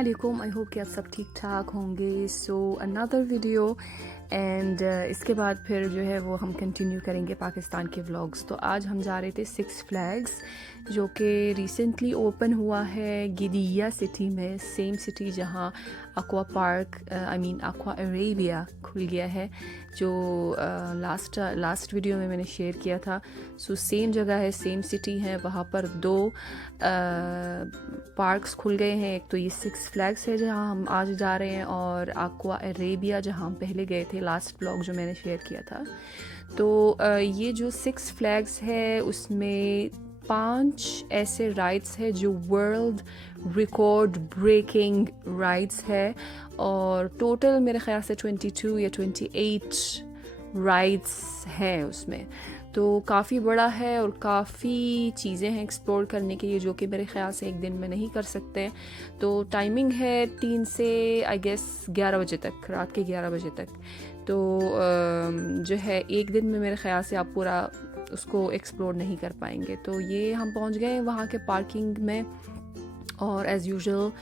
अस्सलामुअलैकुम। I hope कि आप सब ठीक ठाक होंगे। सो अनदर वीडियो एंड इसके बाद फिर जो है वो हम कंटिन्यू करेंगे पाकिस्तान के व्लॉग्स। तो आज हम जा रहे थे सिक्स फ्लैग्स जो कि रिसेंटली ओपन हुआ है गिदिया सिटी में, सेम सिटी जहां aqua पार्क aqua अरेबिया खुल गया है, जो लास्ट वीडियो में मैंने शेयर किया था। सो सेम जगह है, सेम सिटी है, वहाँ पर दो पार्क्स खुल गए हैं। एक तो ये सिक्स फ्लैग्स है जहाँ हम आज जा रहे हैं, और aqua अरेबिया जहाँ हम पहले गए थे, लास्ट ब्लॉग जो मैंने शेयर किया था। तो ये जो सिक्स फ्लैग्स है उसमें 5 ऐसे राइड्स है जो वर्ल्ड रिकॉर्ड ब्रेकिंग राइड्स है, और टोटल मेरे ख्याल से 22 या 28 राइड्स हैं उसमें। तो काफ़ी बड़ा है और काफ़ी चीज़ें हैं एक्सप्लोर करने के लिए, जो कि मेरे ख्याल से एक दिन में नहीं कर सकते। तो टाइमिंग है 3 से आई गेस 11 बजे तक, रात के 11 बजे तक। तो जो है एक दिन में मेरे ख्याल से आप पूरा उसको एक्सप्लोर नहीं कर पाएंगे। तो ये हम पहुंच गए वहाँ के पार्किंग में, और एज़ यूजुअल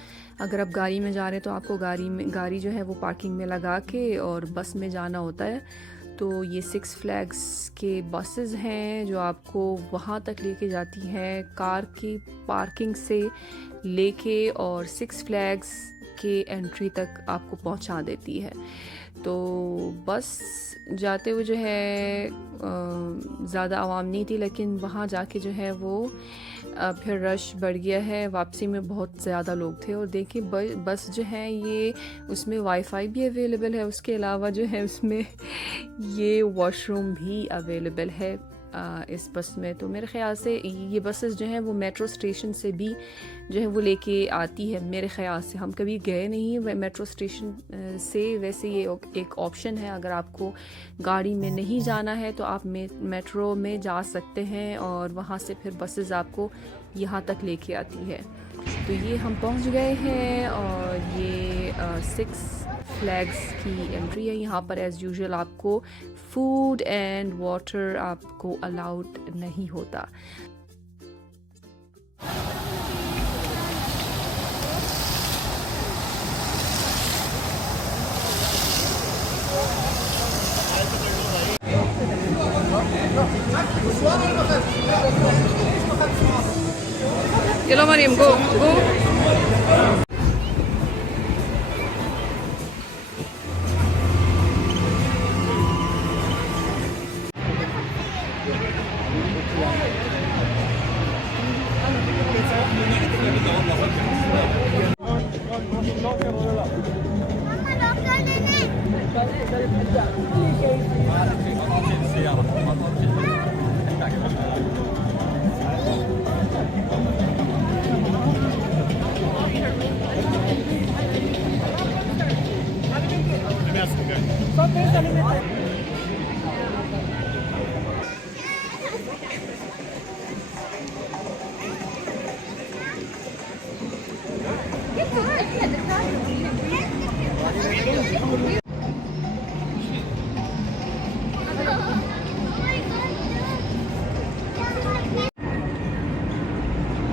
अगर आप गाड़ी में जा रहे हैं तो आपको गाड़ी जो है वो पार्किंग में लगा के और बस में जाना होता है। तो ये सिक्स फ्लैग्स के बसेस हैं जो आपको वहाँ तक लेके जाती हैं, कार की पार्किंग से लेके और सिक्स फ्लैग्स के एंट्री तक आपको पहुँचा देती है। तो बस जाते हुए जो है ज़्यादा आवाम नहीं थी, लेकिन वहाँ जाके जो है वो फिर रश बढ़ गया है। वापसी में बहुत ज़्यादा लोग थे, और देखिए बस जो है ये उसमें वाईफाई भी अवेलेबल है, उसके अलावा जो है उसमें ये वॉशरूम भी अवेलेबल है इस बस में। तो मेरे ख्याल से ये बसेस जो हैं वो मेट्रो स्टेशन से भी जो है वो लेके आती है मेरे ख्याल से। हम कभी गए नहीं मेट्रो स्टेशन से, वैसे ये एक ऑप्शन है। अगर आपको गाड़ी में नहीं जाना है तो आप मेट्रो में जा सकते हैं, और वहाँ से फिर बसेस आपको यहाँ तक लेके आती है। तो ये हम पहुँच गए हैं, और ये सिक्स फ्लैग्स की एंट्री है। यहाँ पर एज़ यूजुअल आपको फूड एंड वाटर आपको अलाउड नहीं होता। चलो मरियम गो गो।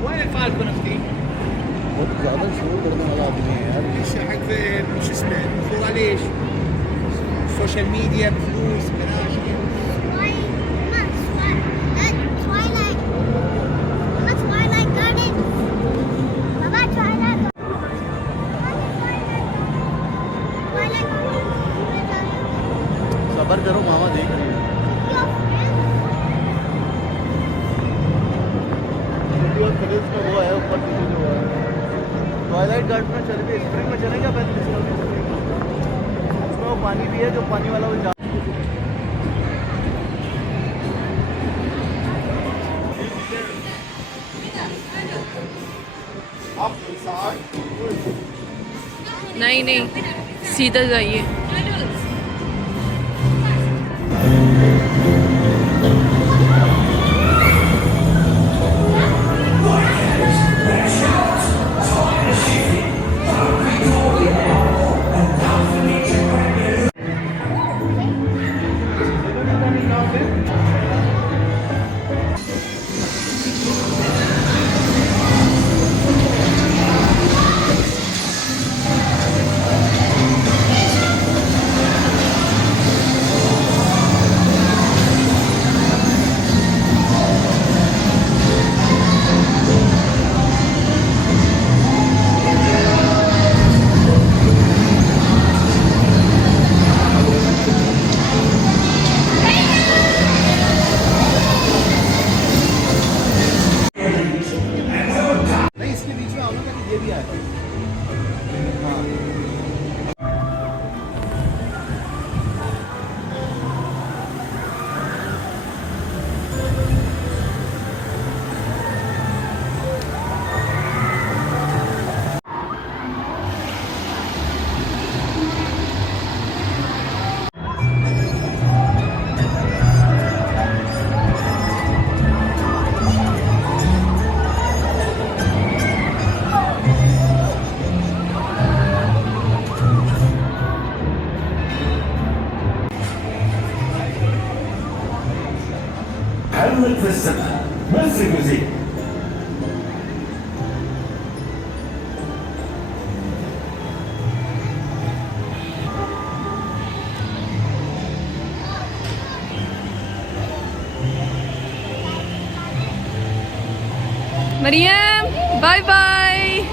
وين الفالكون اختي؟ बहुत ज़्यादा शोर करने वाला आदमी है यार। ليش حق شو اسمه المفروض عليه السوشيال ميديا بفلوس ببلاش. सबर करो, मामा देख रही है। में वो है ऊपर नीचे जो है टॉयलेट गार्ड में चल के स्प्रिंग में चलेगा पहले, उसमें वो पानी भी है जो पानी वाला वो नहीं नहीं, सीधा जाइए। تعلق في السماء. مزيك مزيك. مريم باي باي.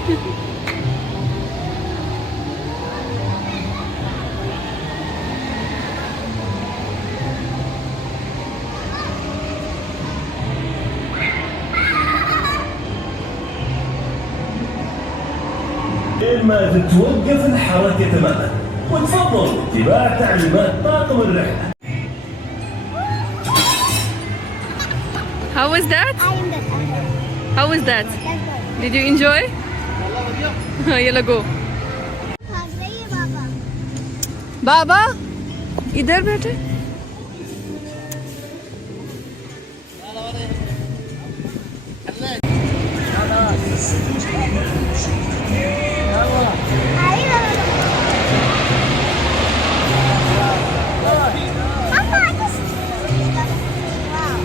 ما تتوقف الحركة تماما، وتفضل اتباع تعليمات طاقم الرحلة. How was that? I am the How was that? Let's go. Did you enjoy? يلا go. भाग रही है बाबा. बाबा इधर बैठे. आई बाबा. पापा just. Wow.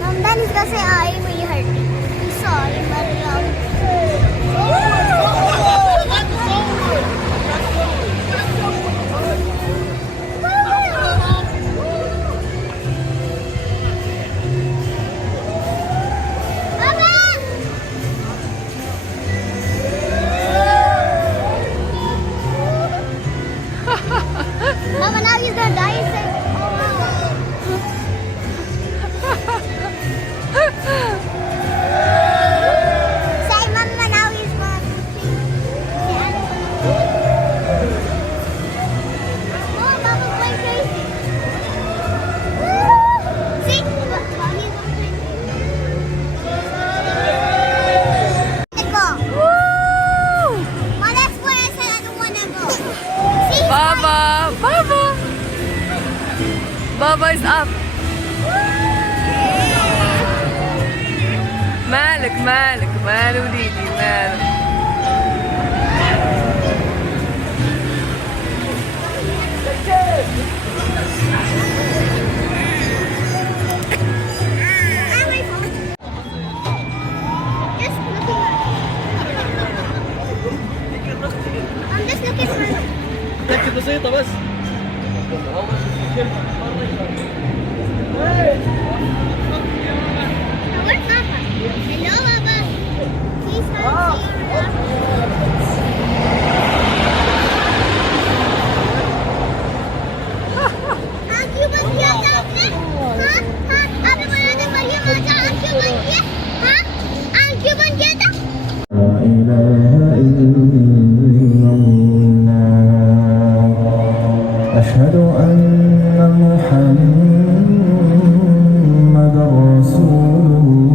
Ramdan is gonna say I really hurt me. I'm sorry, Mariam. Mama, now he's gonna die. He's like, say, Mama, now he's gonna. Oh, Mama's going crazy. See, Mommy's going crazy. Let's go. Mom, that's why I said I don't wanna go. See, Baba, Baba. Baba is up. مالك مالك مال وليدي مالك. I'm just looking for. تكتب بسيطة بس. Where's Papa? Hello, Papa. Please help me. क्यों बन गया था आपने? हाँ? हाँ? आपने बोला था मरियम आजा, आप क्यों बन गए? हाँ? आप क्यों बन गया था? لا إله إلا الله. أشهد أن محمدا رسول الله.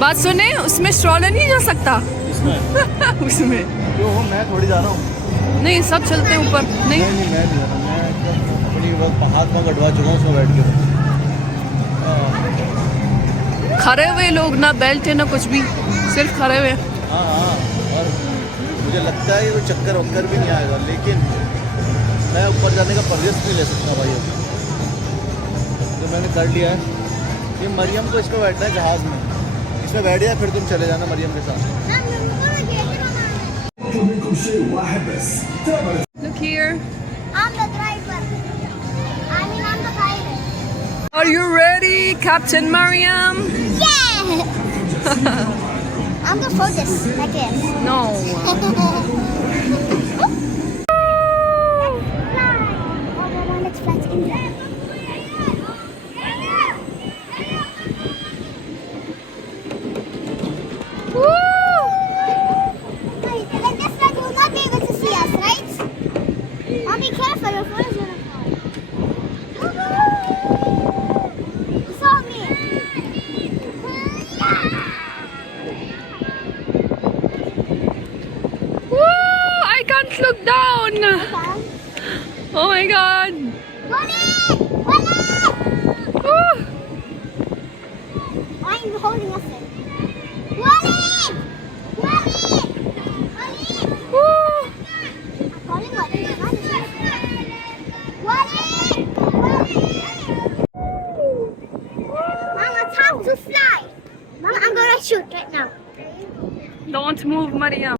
बात सुने, उसमें स्ट्रॉलर नहीं जा सकता. इसमें उसमें क्यों हूँ मैं थोड़ी जा रहा हूँ. नहीं, सब चलते हैं ऊपर. नहीं नहीं मैं नहीं जा रहा. मैं एकदम अपनी वक्त हाथ में कटवा चुका हूँ उसमें बैठ के. खड़े हुए लोग, ना बेल्ट है ना कुछ भी, सिर्फ खड़े हुए. हाँ हाँ. और मुझे लगता है कि कोई चक्कर वक्कर भी नहीं आएगा, लेकिन मैं ऊपर जाने का परदेश नहीं ले सकता भाई. अभी जो मैंने कर लिया है, ये मरियम को इसमें बैठना है जहाज़ में. इसमें बैठ जाए, फिर तुम चले जाना मरियम के साथ. منكم شيء واحد بس. Look here. I'm the driver. I mean, I'm the pilot. Are you ready, Captain Mariam? Yeah! I'm the focus, like this. No. Let's fly to India. Wait, like this flight will not be able to see us, right? Mom, be careful, your phone is gonna fall. down. Oh my god. Woo. I'm holding a fin. Walid! Walid! Woo. I'm calling Walid. Walid! Mama, it's time to fly. Mama, I'm gonna shoot right now. Don't move, Mariam.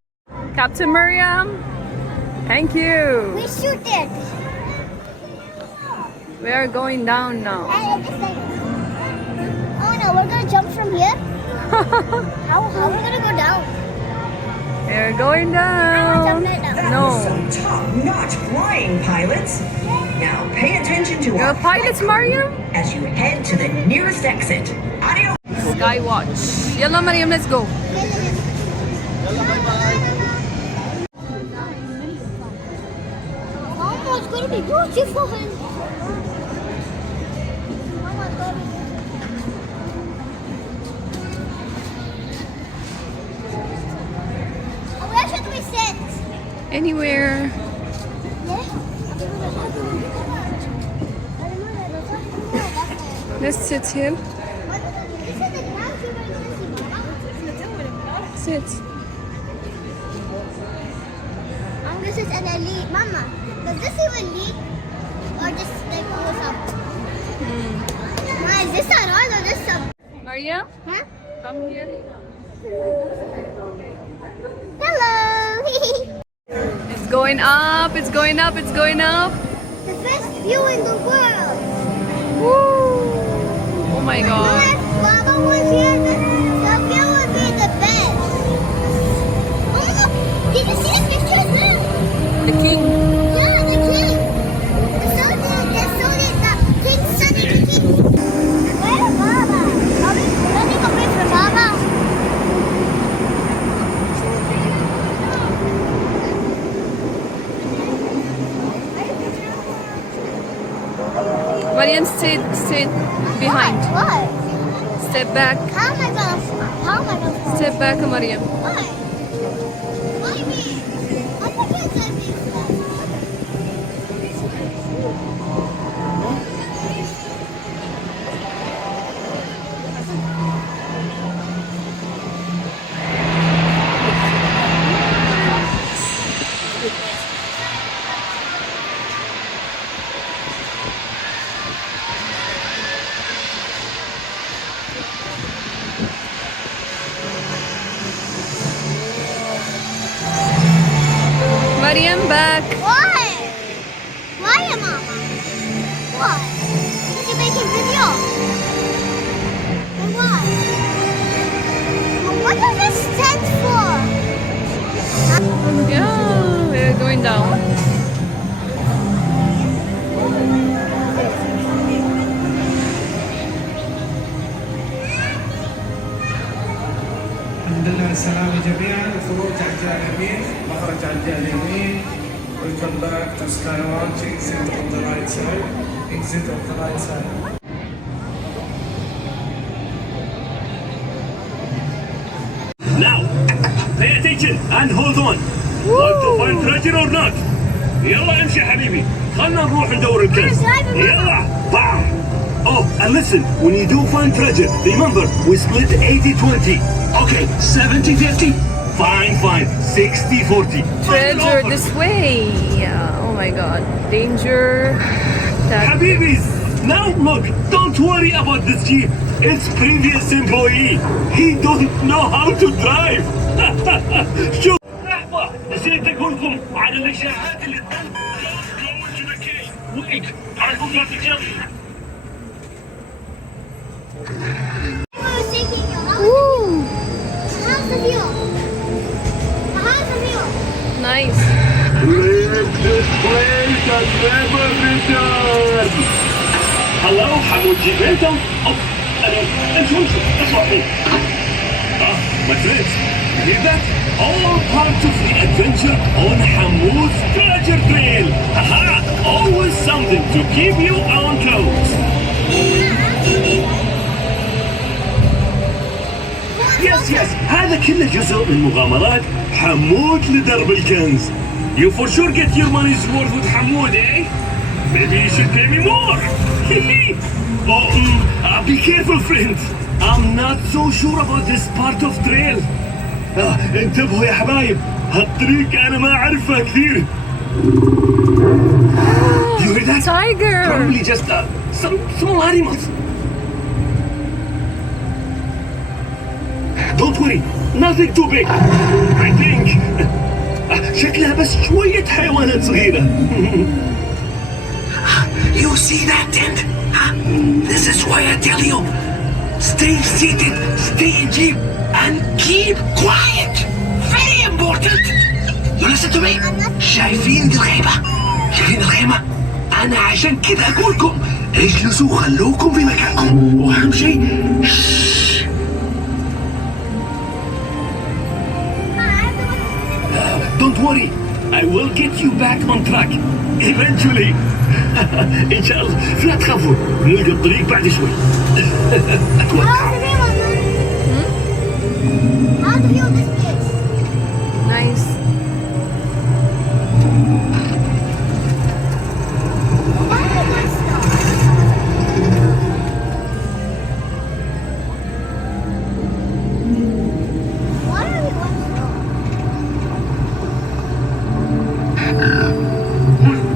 Captain Mariam. Thank you. We shoot it. We are going down now. And it's like, oh no, we're gonna jump from here. How are we gonna go down? We are going down. jump right down. No. Some top-notch flying pilots. Now pay attention to You're our a pilot, Mariam? as you head to the nearest exit. Adios. Skywatch. Yalla, Mariam, let's go. Mama, it's gonna be beautiful. Mama, it's gonna be where should we sit? Anywhere. Let's sit here. Sit. I'm gonna sit and then lead. Mama, does this even lead? Or just like goes up? Ma, is this a rod or this up? Mariam, Huh? come here. Hello! It's going up, it's going up, it's going up. The best view in the world! Woo! Oh my Mama, god. if Baba was here, the view would be the best. Oh my god! Did you see the pictures there? The king. Yeah, the king! The soldier, the king's son and the king. Where is Baba? Are we running away from Baba? Mariam, sit behind. What? Step back. How am I gonna fall? Step back, Mariam. Why? Why me? I think it's like this. Mariam, back. Why? Why, Mama? Why? Is he making video? And why? What does this stand for? Yeah, we're going down. الحمد لله السلام جميعا. الخروج على الجهة اليمين، مخرج على الجهة اليمين. Welcome back to Skywatch. Exit on the right side. Exit on the right side. Now, pay attention and hold on. Want to find treasure or not? يلا امشي حبيبي. خلنا نروح ندور الكنز. يلا. Bam! Oh, and listen, when you do find treasure, remember, we split 80-20. Okay, 70-50? Fine. 60-40. Treasure this way. Yeah. Oh my god. Danger. Habibis, now look, don't worry about this Jeep. It's previous employee. He don't know how to drive. شوف لحظة نسيت أقول لكم على الإشاعات اللي تدل ويت تعرفون ما تتكلم. Ooh. How's the view? How's the view? Nice. Leave this place and never return. Hello, حمود جيبيتهم. انتوا امشوا اسمعوا الحين. My friends, you hear that? All part of the adventure on Hamoud's treasure trail. Haha, always something to keep you on toes. يس هذا كله جزء من مغامرات حمود لدرب الكنز. You for sure get your money's worth with Hamoud, eh? Maybe you should pay me more. Be careful, friend. I'm not so sure about this part of trail. انتبهوا يا حبايب. هالطريق أنا ما أعرفها كثير. You hear that? Tiger. Probably just some small animals. Don't worry, nothing too big. I think. شكلها بس شوية حيوانات صغيرة. You see that tent? This is why I tell you, stay seated, stay in jeep, and keep quiet. Very important. You listen to me. شايفين دي الخيمة؟ شايفين الخيمة؟ أنا عشان كده أقول لكم اجلسوا خلوكم في مكانكم، وأهم شيء don't worry, I will get you back on track eventually. إن شاء الله، فلا تخافوا، نلقى الطريق بعد شوي. أتوقع. How to view this place? Nice. Why did I stop? Why are we going slow?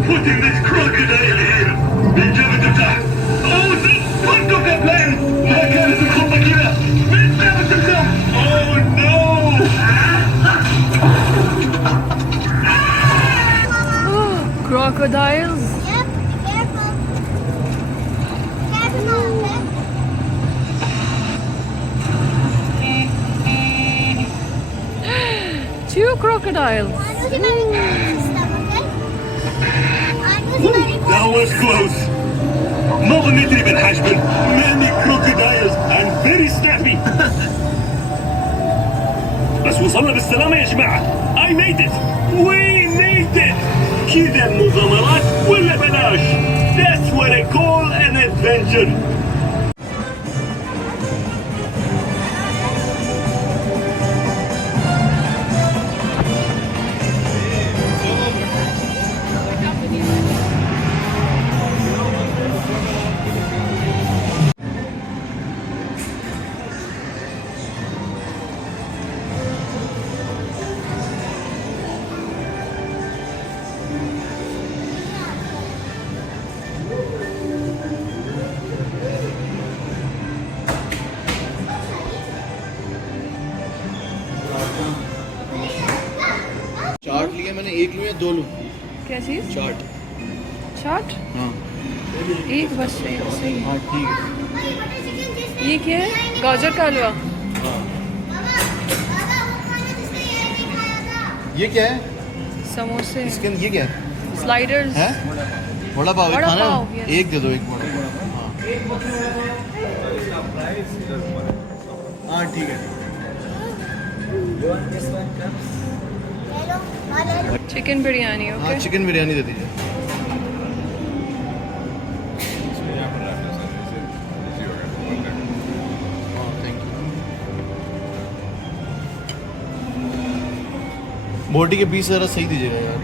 Putting this crocodile here. الجبل تحت. Oh, this منطقة plan. ما كانت الخطة كذا. من جبل تحت. Oh no. Crocodiles. Yep, careful. Careful, okay? 2 crocodiles. I'm using my stuff, okay? I'm using my That was close. ما ظنيتني بالحجم. Many crocodiles and very snappy. بس وصلنا بالسلامة يا جماعة. I made it. We made it. كذا المغامرات ولا بلاش. That's what I call an adventure. Chart लिए मैंने, एक लूँ या दो लूँ? क्या चीज़? Chart. चाट? हाँ एक बस सही। हाँ ठीक है। ये क्या है? गाजर का हलवा। ये क्या है? समोसे। इसके अंदर ये क्या है? स्लाइडर्स। हैं? वड़ा पाव वड़ा खाना पाव, है? yes. एक दे दो, एक वड़ा पाव। हाँ ठीक है। चिकन बिरयानी। हाँ ओके। चिकन बिरयानी दे दीजिए। हाँ थैंक यू। बोटी के पीस जरा सही दीजिएगा यार।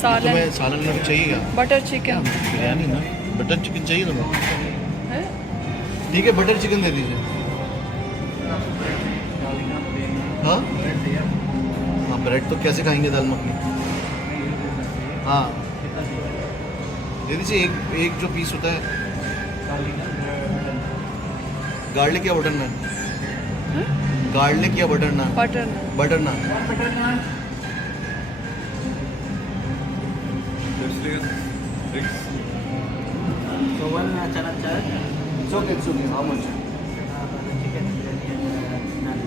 सालन। तुम्हें सालन में भी चाहिए क्या? Butter chicken. बिरयानी ना, बटर चिकन चाहिए तुम्हें? है? ठीक है बटर चिकन दे दीजिए। हाँ हाँ ब्रेड तो कैसे खाएंगे दाल मखनी? हाँ दे दीजिए एक जो पीस होता है। गार्लिक या बटर नान? गार्लिक या butter naan? Butter naan. Butter naan. So one chana chai. It's okay, how much? Chicken biryani and naan.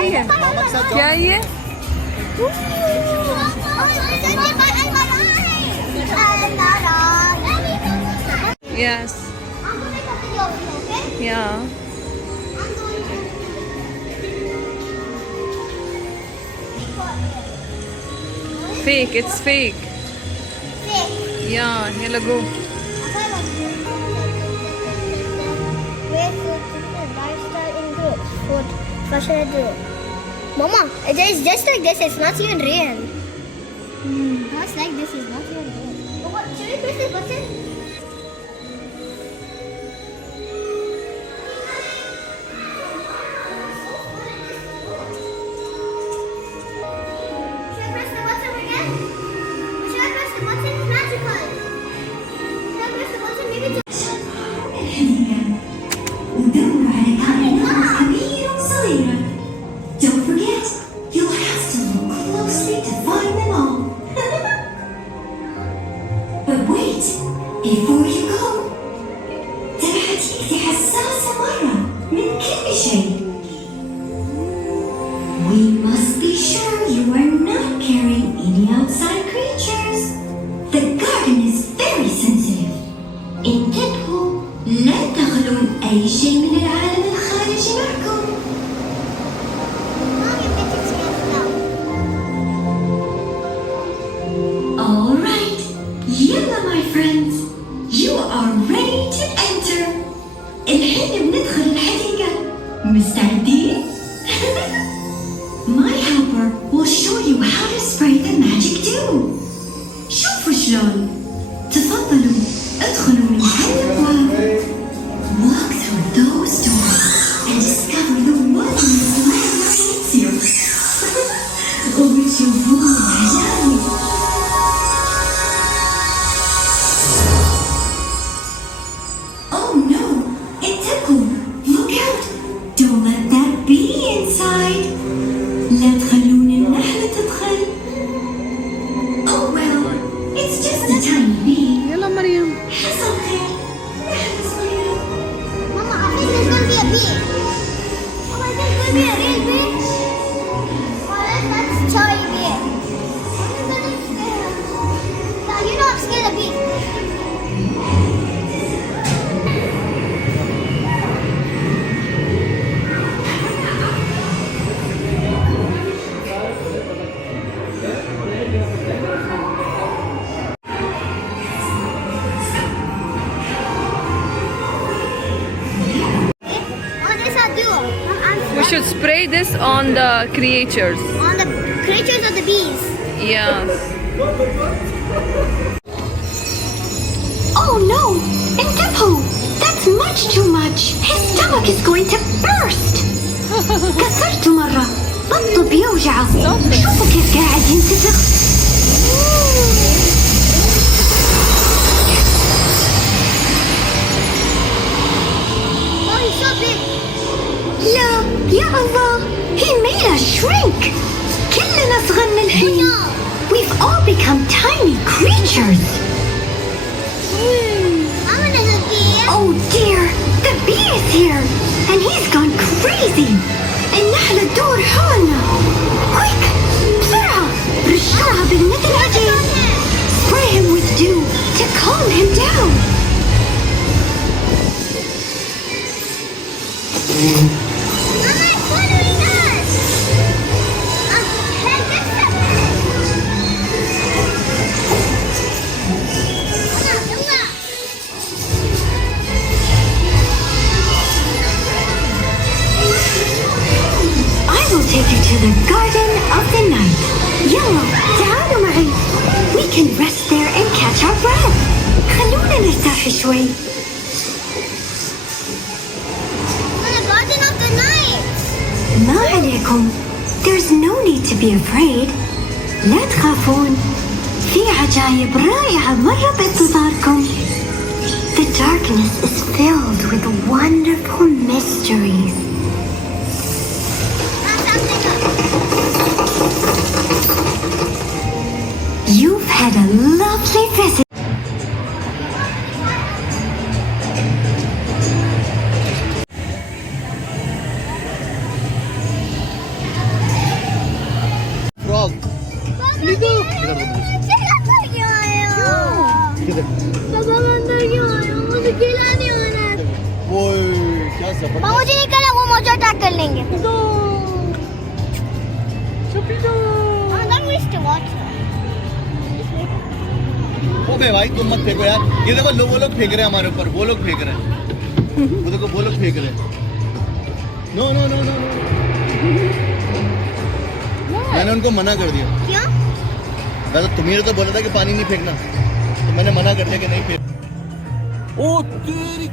ही है? क्या ये? Yes. Yeah. Fake. It's fake. Yeah. Here, go. What should I do? Mama, it is just like this. It's not even real. Just like this is not even real. What, should we press this button? Should I press the button again? Should I press the button? It's magical. Should I press the button? Maybe to... ودوروا على كائنات كبيرة وصغيرة. Don't forget, you'll have to look closely to find them all. But wait, before you go, تبعتيك حساسة مرة من كل شيء. We must be sure you are not carrying any outside creatures. The garden is very sensitive. انتبهوا لا تخلون أي شيء من العالم الخارجي معكم. All right, يلا my friends, you are ready to enter. الحين بندخل الحديقة. مستعدين؟ My helper will show you how to spray the magic dew. شوفوا شلون. تفضلوا ادخلوا من هالأبواب. Walk through those doors and discover the wondrous land that awaits you. وبتشوفون العجائب. Oh no! انتبهوا! Look out! Don't let that bee inside. لا تخلون النحلة تدخل. Oh well, it's just a tiny bee. يلا مريم. حصل خير. نحلة صغيرة. Mama, I think there's gonna be a bee. Oh my god, there's gonna be a real bee? Oh, that's toy bee. I'm gonna scare him. Now, you know I'm scared of bees. What does that do? We should spray this on the creatures. On the creatures of the bees. Yes. Oh no! انتبهوا! That's much too much! His stomach is going to burst! كسرته مرة! بطنه بيوجعه! شوفوا كيف قاعد ينتفخ! Oh, he's so big. لا يا الله! He made us shrink! كلنا صغرنا الحين! We've all become tiny creatures! I'm a little bee. Oh dear! The bee is here! And he's gone crazy! النحلة تدور حولنا! Quick! بسرعة! رشوها بالنتنجي! Spray him with dew to calm him down! Mama, it's following us. Hey, this is... Mama, I will take you to the Garden of the Night. يلا تعالوا معي. We can rest there and catch our breath. خلونا نرتاح شوي. the garden of the night. ما عليكم. There's no need to be afraid. لا تخافون. في عجائب رائعة مرة بانتظاركم. The darkness is filled with wonderful mysteries. You've had a lovely visit. पे भाई, तुम मत फेंको यार। ये देखो वो लोग फेंक रहे हैं हमारे ऊपर, वो लोग फेंक रहे हैं, वो देखो वो लोग फेंक रहे हैं। नो नो नो नो, मैंने उनको मना कर दिया। क्यों? वैसे तुम्हें तो बोला था कि पानी नहीं फेंकना, तो मैंने मना कर दिया कि नहीं फेंक। ओ तेरी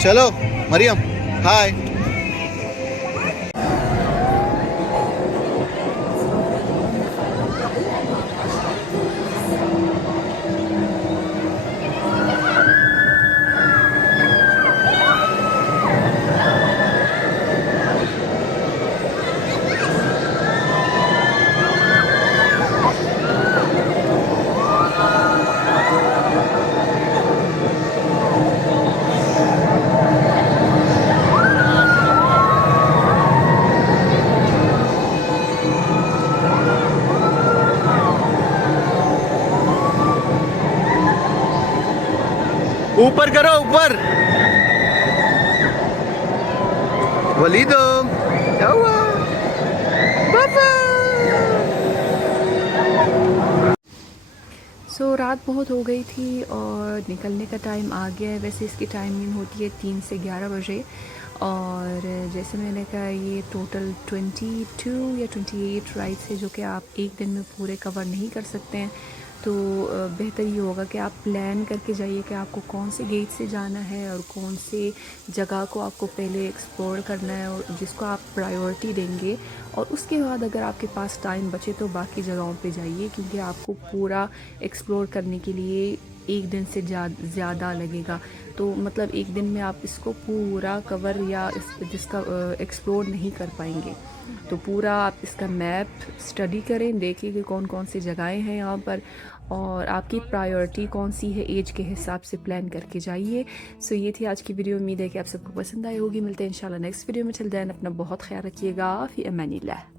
चलो मरियम, हाय। ऊपर करो, ऊपर। वलीदो क्या हुआ? सो रात बहुत हो गई थी और निकलने का टाइम आ गया है। वैसे इसकी टाइमिंग होती है 3 से 11 बजे, और जैसे मैंने कहा ये टोटल 22 या 28 राइड्स है जो कि आप एक दिन में पूरे कवर नहीं कर सकते हैं। तो बेहतर ये होगा कि आप प्लान करके जाइए कि आपको कौन से गेट से जाना है और कौन से जगह को आपको पहले एक्सप्लोर करना है और जिसको आप प्रायोरिटी देंगे, और उसके बाद अगर आपके पास टाइम बचे तो बाकी जगहों पे जाइए, क्योंकि आपको पूरा एक्सप्लोर करने के लिए एक दिन से ज़्यादा लगेगा। तो मतलब एक दिन में आप इसको पूरा कवर या जिसका एक्सप्लोर नहीं कर पाएंगे। तो पूरा आप इसका मैप स्टडी करें, देखिए कि कौन कौन सी जगहें हैं यहाँ पर और आपकी प्रायोरिटी कौन सी है, एज के हिसाब से प्लान करके जाइए। सो ये थी आज की वीडियो। उम्मीद है कि आप सबको पसंद आई होगी। मिलते हैं इंशाल्लाह नेक्स्ट वीडियो में। टिल देन अपना बहुत ख्याल रखिएगा। फ़ी अमानिल्लाह।